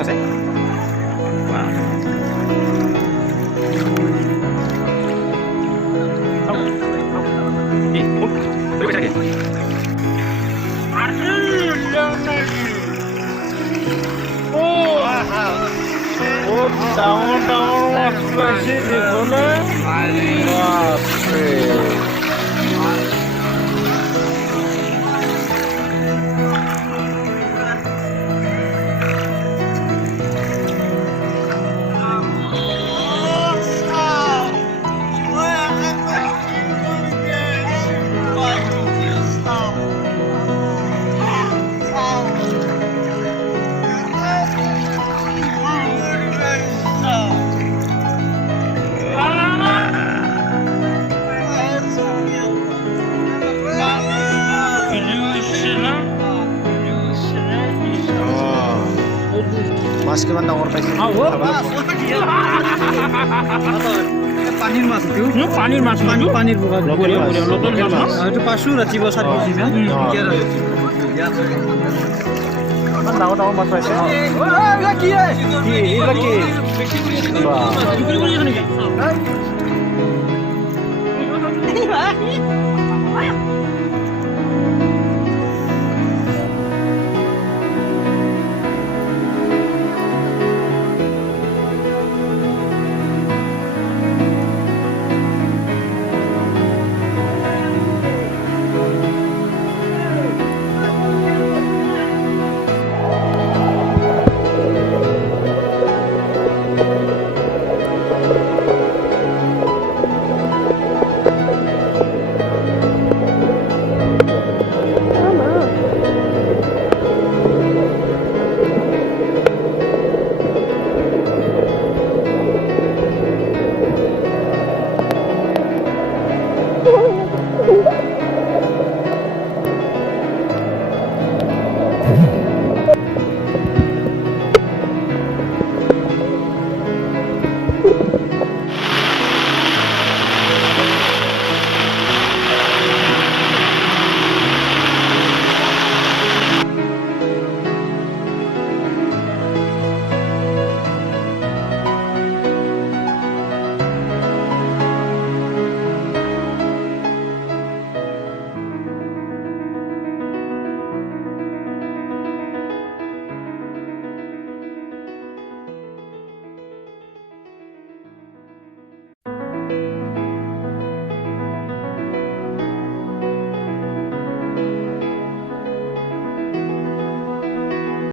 মাছ আছে ডাঙৰ ডাঙৰ মাছ ওলাইছে দেখিবলৈ বাপৰে মাছ কিমান ডাঙৰ পাইছে পানীৰ মাছ এইটো পানীৰ মাছ পানীৰ লোকেল মাছ এইটো পাইছোঁ ৰাতিপুৱা চাত দিছিল ইমান ডাঙৰ ডাঙৰ মাছ পাইছে এইবিলাক কি বিক্ৰী কৰি আছে নেকি